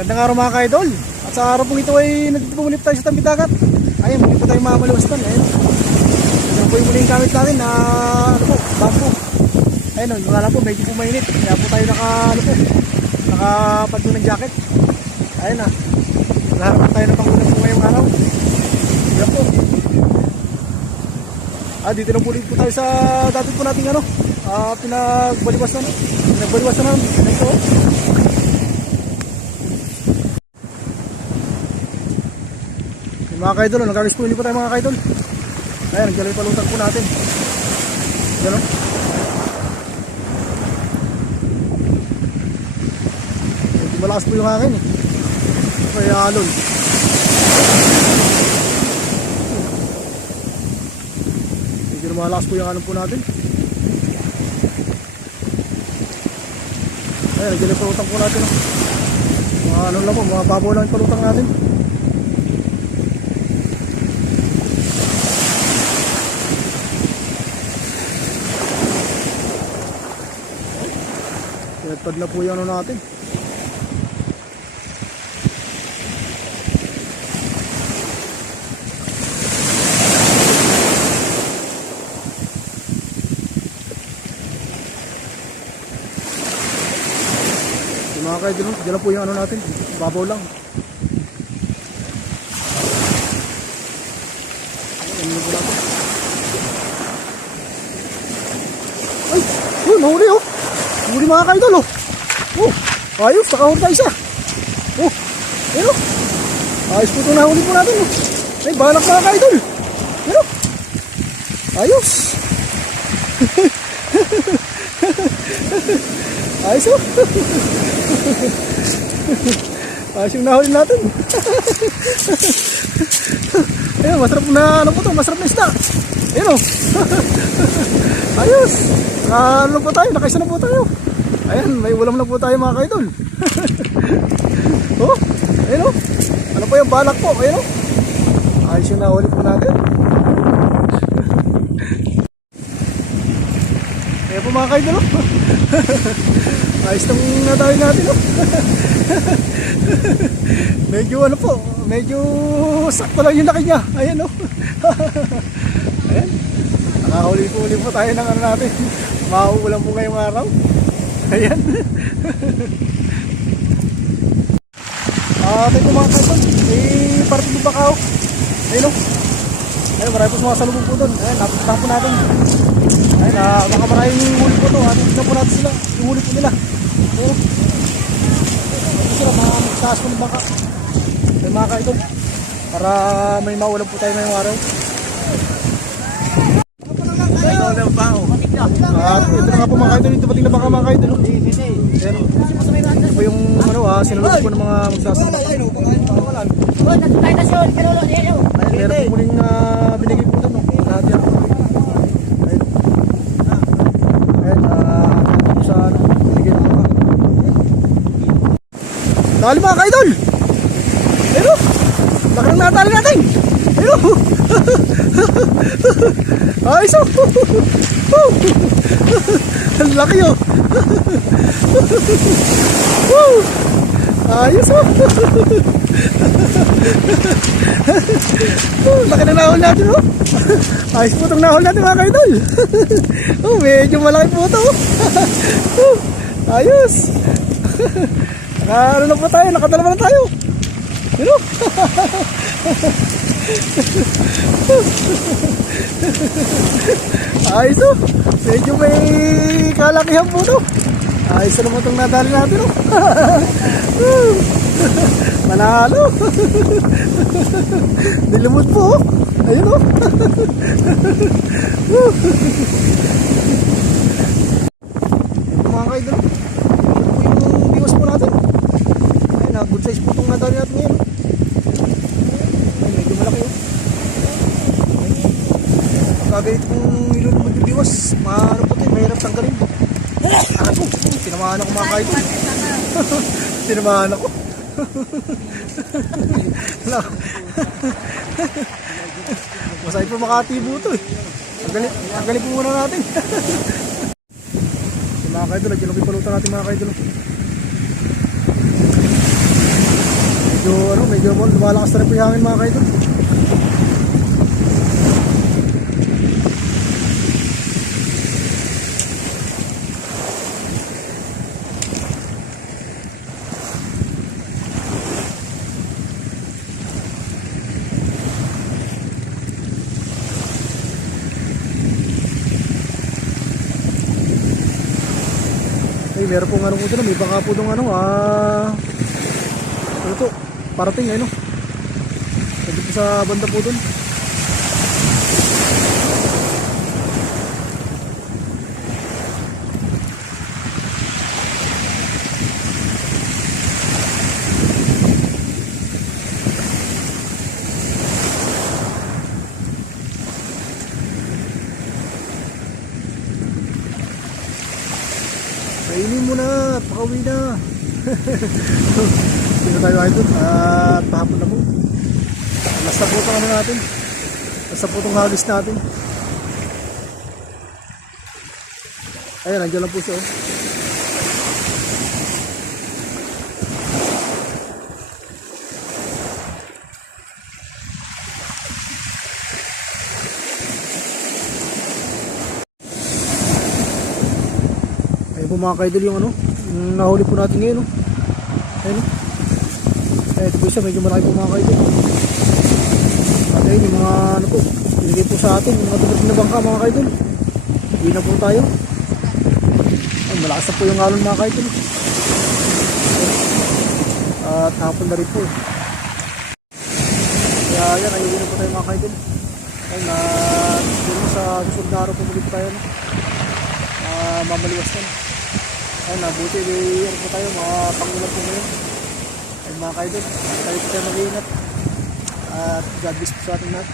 Magandang araw mga ka-idol. At sa araw pong ito ay nagpumulip tayo sa tambit dagat. Ayun, muli po tayo mamaliwastan. Ayun. Ito po yung muli yung gamit natin na bamboo. Ayun, yung alam po medyo po mainit. Kaya po tayo nakapag ng jacket. Ayun na. Lahat tayo ng pangunan po ngayong araw. Yan po. Dito na po tayo sa dati po nating pinagbaliwasan. Pinagbaliwasan na. Ito. Mga ka-idol, nag-responde po tayo mga ka-idol. Ayan, nagdala yung palutang po natin. Gano'n. Medyo malakas po yung hangin eh. Kaya alon. Medyo malakas po yung alon po natin. Ayan, nagdala yung palutang po natin. Mga ano lang po, mga babaw lang yung palutang natin. Pinagpad na po yung ano natin. Yung mga kaidol, dyan po yung ano natin. Babaw lang. Ano po natin? Ay! Oh, nahuli oh! Huli mga ka-idol oh. Oh, ayos, nakahuli tayo isa. Oh, ayun oh. Ayos po ito nahuli po natin oh. Ay, balak mga ka-idol. Ayun oh. Ayos. Ayos oh. Ayos yung nahuli natin. Ayun, masarap na ano po ito, masarap na isda. Ayun oh. Ayos. Ano po tayo, nakaisa na po tayo. Ayan, may ulam na po tayo mga ka-idol. Oh, ayun oh. Ano po yung balak po, ayun oh. Ayos yung nahuli po natin. Ayan po mga ka-idol oh. Ayos nang natawi natin oh. Medyo ano po, medyo sakto lang yung laki niya. Ayan oh. Ayan. Nakahuli po tayo ng ano natin. Mauulam po ngayong araw. Ayan. Tayo po mga kaison. Parte po Bacao. Ayun o. Ayun, marami po mga salubong po doon. Ayun, napunta po natin. Ayun, baka maraming huli po ito. Tignan po natin sila. Yung huli po nila. Ayun. Ito sila, mga magtaas po ng baka. Ayun mga kaison. Para may maulam po tayo ngayong araw. Ito na nga po mga kaidol, ito pating na baka mga kaidol. Ito po yung sinalubog po ng mga magsasama. Meron po muling binigay po doon. Lahat yan po. Ayan, po sa binigay po mga. Dali mga kaidol! Pero, laki ng natali natin! Pero, ayos oh! Ang laki oh! Ayos oh! Laki na nahol natin oh! Ayos po itong nahol natin mga kaidol! Oh, medyo malaki po ito oh! Ayos! Ano na po tayo? Nakadalawa na tayo! Pero ayos oh! Medyo may kalakihan po ito. Ayos na naman itong nadali natin oh. Manalo. Nilimot po oh. Ayun oh. Mga kaidol, yung biwas po natin. Ayun, good size po itong nadali natin ngayon. Ayun, medyo malaki oh. Kagayit kong nilulubog yung biwas. Maano po ito, mahirap tanggalin. Ako, tinamaan ako mga kaidol. Tinamaan ako. Masaya po makatibo ito eh. Tanggalin po muna natin. Mga kaidol, nagkilang pipulutan natin mga kaidol. medyo lumalakas na rin po yung hangin mga kaidol. Ay, meron pong ano po doon, may baka po doon ano to, parating no. Sabi po sa banda po doon. Kainin mo na, pakauwi na. Hindi na tayo ay doon at pahapon na po. Last na po itong ano natin. Last na po itong hagis natin. Ayan, nandiyan lang po siya. Ayun po mga kaidol yung ano, yung nahuli po natin ngayon. Ayun. Ito po siya, medyo malaki po mga kaidol. At ayun yung mga ano po, binigay po sa atin, yung mga dumating na bangka mga kaidol. Hindi na po tayo. Ay, malakas na po yung alon mga kaidol. At hapon na rin po. Kaya yan, ayun na po tayo mga kaidol. Ayun, dito sa susunod na araw po muli po tayo. Mamaliwas na. Ayun, nabuti, ano po tayo, mga pangulat po ngayon. Ayun mga kaidol, tayo po tayo mag-iingat. At God bless po sa ating lahat.